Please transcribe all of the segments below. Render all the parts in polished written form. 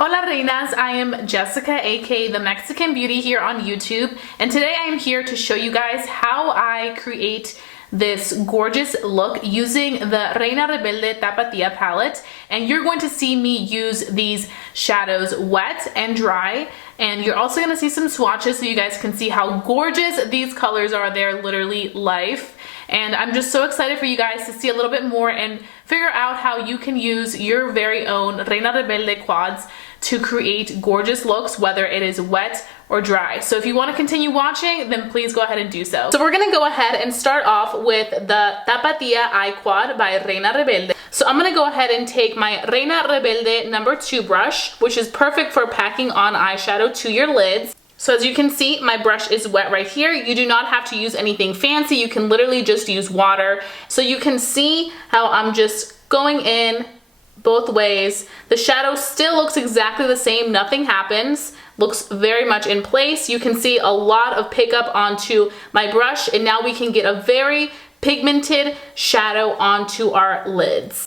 Hola Reinas, I am Jessica, aka the Mexican Beauty here on YouTube, and today I am here to show you guys how I create this gorgeous look using the Reina Rebelde Tapatía palette. And you're going to see me use these shadows wet and dry, and you're also going to see some swatches so you guys can see how gorgeous these colors are. They're literally life. And I'm just so excited for you guys to see a little bit more and figure out how you can use your very own Reina Rebelde quads to create gorgeous looks, whether it is wet or dry. So if you want to continue watching, then please go ahead and do so. So we're gonna go ahead and start off with the Tapatía Eye Quad by Reina Rebelde. So I'm gonna go ahead and take my Reina Rebelde number 2 brush, which is perfect for packing on eyeshadow to your lids. So as you can see, my brush is wet right here. You do not have to use anything fancy. You can literally just use water. So you can see how I'm just going in both ways. The shadow still looks exactly the same. Nothing happens. Looks very much in place. You can see a lot of pickup onto my brush, and now we can get a very pigmented shadow onto our lids.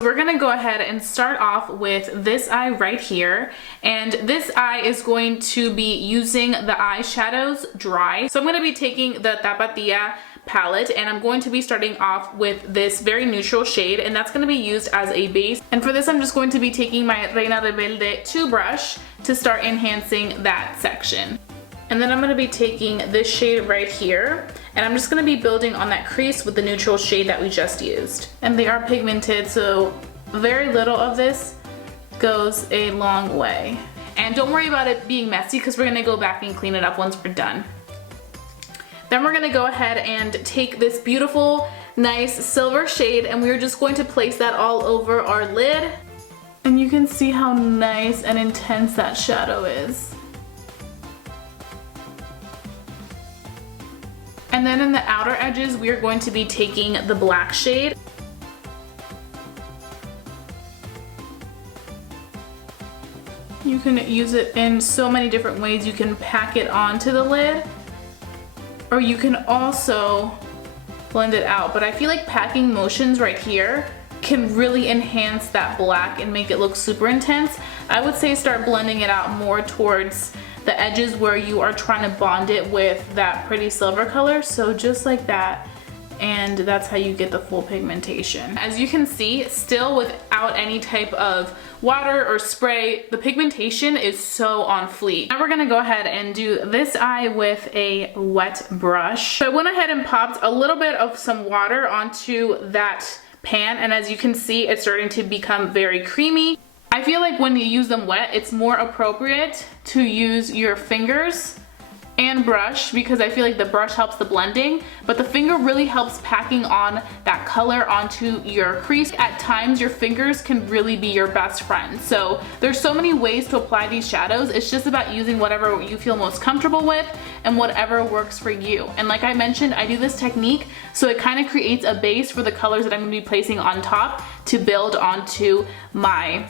We're gonna go ahead and start off with this eye right here, and this eye is going to be using the eyeshadows dry. So I'm gonna be taking the Tapatía palette, and I'm going to be starting off with this very neutral shade, and that's going to be used as a base. And for this, I'm just going to be taking my Reina Rebelde 2 brush to start enhancing that section. And then I'm going to be taking this shade right here, and I'm just going to be building on that crease with the neutral shade that we just used. And they are pigmented, so very little of this goes a long way. And don't worry about it being messy, because we're going to go back and clean it up once we're done. Then we're going to go ahead and take this beautiful, nice silver shade, and we're just going to place that all over our lid. And you can see how nice and intense that shadow is. And then in the outer edges, we are going to be taking the black shade. You can use it in so many different ways. You can pack it onto the lid, or you can also blend it out. But I feel like packing motions right here can really enhance that black and make it look super intense. I would say start blending it out more towards the edges where you are trying to bond it with that pretty silver color. So just like that, and that's how you get the full pigmentation. As you can see, still without any type of water or spray, the pigmentation is so on fleek. Now we're gonna go ahead and do this eye with a wet brush. So I went ahead and popped a little bit of some water onto that pan, and as you can see, it's starting to become very creamy. I feel like when you use them wet, it's more appropriate to use your fingers and brush, because I feel like the brush helps the blending, but the finger really helps packing on that color onto your crease. At times, your fingers can really be your best friend. So there's so many ways to apply these shadows. It's just about using whatever you feel most comfortable with and whatever works for you. And like I mentioned, I do this technique so it kind of creates a base for the colors that I'm gonna be placing on top to build onto my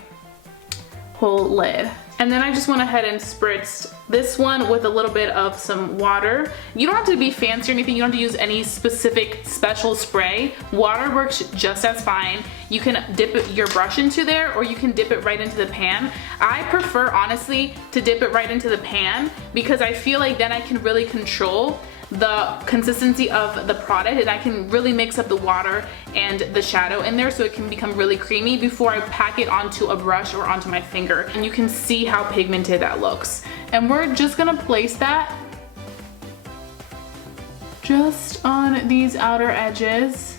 whole lid. And then I just went ahead and spritzed this one with a little bit of some water. You don't have to be fancy or anything. You don't have to use any specific special spray. Water works just as fine. You can dip your brush into there, or you can dip it right into the pan. I prefer, honestly, to dip it right into the pan, because I feel like then I can really control the consistency of the product, and I can really mix up the water and the shadow in there so it can become really creamy before I pack it onto a brush or onto my finger. And you can see how pigmented that looks. And we're just gonna place that just on these outer edges.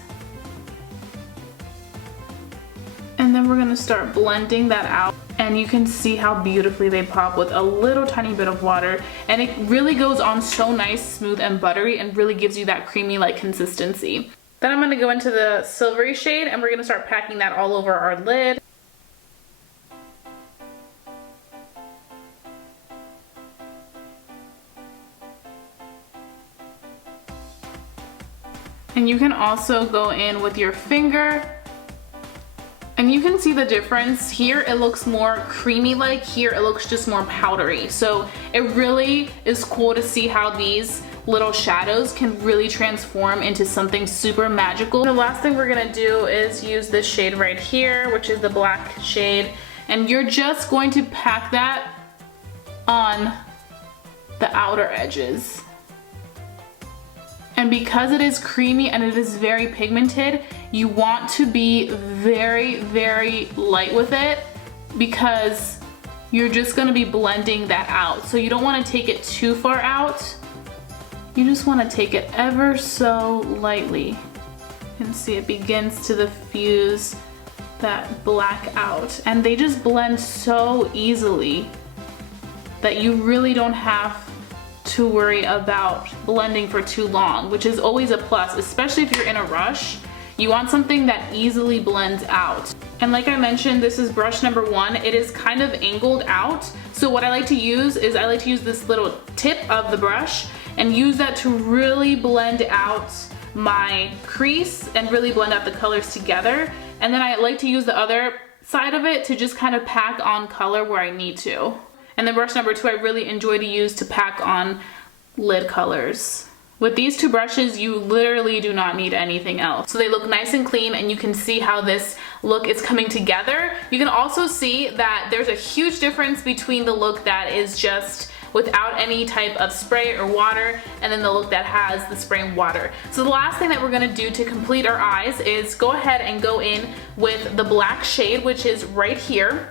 And then we're gonna start blending that out. And you can see how beautifully they pop with a little tiny bit of water. And it really goes on so nice, smooth and buttery, and really gives you that creamy like consistency. Then I'm gonna go into the silvery shade and we're gonna start packing that all over our lid. And you can also go in with your finger. And you can see the difference. Here it looks more creamy like, here it looks just more powdery. So it really is cool to see how these little shadows can really transform into something super magical. The last thing we're gonna do is use this shade right here, which is the black shade. And you're just going to pack that on the outer edges. And because it is creamy and it is very pigmented, you want to be very, very light with it because you're just gonna be blending that out. So you don't wanna take it too far out. You just wanna take it ever so lightly. You can see it begins to diffuse that black out. And they just blend so easily that you really don't have to worry about blending for too long, which is always a plus, especially if you're in a rush. You want something that easily blends out. And like I mentioned, this is brush number 1. It is kind of angled out. So what I like to use is I like to use this little tip of the brush and use that to really blend out my crease and really blend out the colors together. And then I like to use the other side of it to just kind of pack on color where I need to. And then brush number 2 I really enjoy to use to pack on lid colors. With these 2 brushes, you literally do not need anything else. So they look nice and clean, and you can see how this look is coming together. You can also see that there's a huge difference between the look that is just without any type of spray or water, and then the look that has the spray and water. So the last thing that we're gonna do to complete our eyes is go ahead and go in with the black shade, which is right here.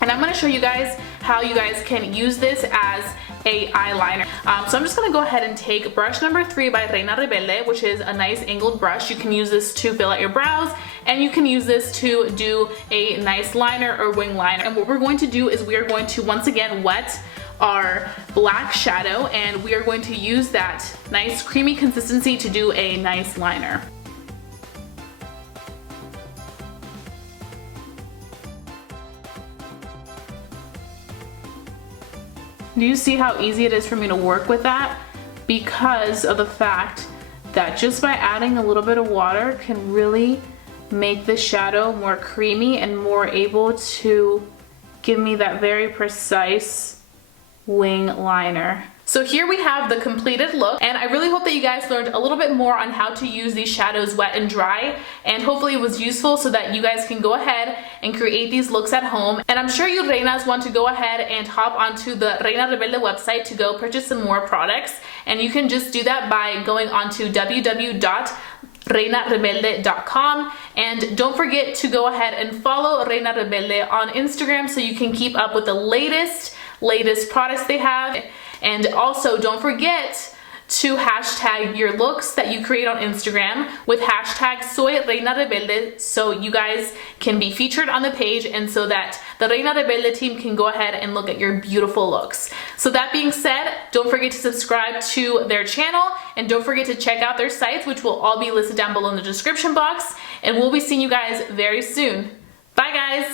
And I'm gonna show you guys how you guys can use this as a eyeliner. So I'm just gonna go ahead and take brush number 3 by Reina Rebelde, which is a nice angled brush. You can use this to fill out your brows, and you can use this to do a nice liner or wing liner. And what we're going to do is we are going to once again wet our black shadow, and we are going to use that nice creamy consistency to do a nice liner. Do you see how easy it is for me to work with that? Because of the fact that just by adding a little bit of water can really make the shadow more creamy and more able to give me that very precise wing liner. So here we have the completed look, and I really hope that you guys learned a little bit more on how to use these shadows wet and dry, and hopefully it was useful so that you guys can go ahead and create these looks at home. And I'm sure you Reinas want to go ahead and hop onto the Reina Rebelde website to go purchase some more products, and you can just do that by going onto www.reinarebelde.com. And don't forget to go ahead and follow Reina Rebelde on Instagram so you can keep up with the latest products they have. And also don't forget to hashtag your looks that you create on Instagram with hashtag Soy Reina Rebelde so you guys can be featured on the page, and so that the Reina Rebelde team can go ahead and look at your beautiful looks. So that being said, don't forget to subscribe to their channel, and don't forget to check out their sites, which will all be listed down below in the description box, and we'll be seeing you guys very soon. Bye guys!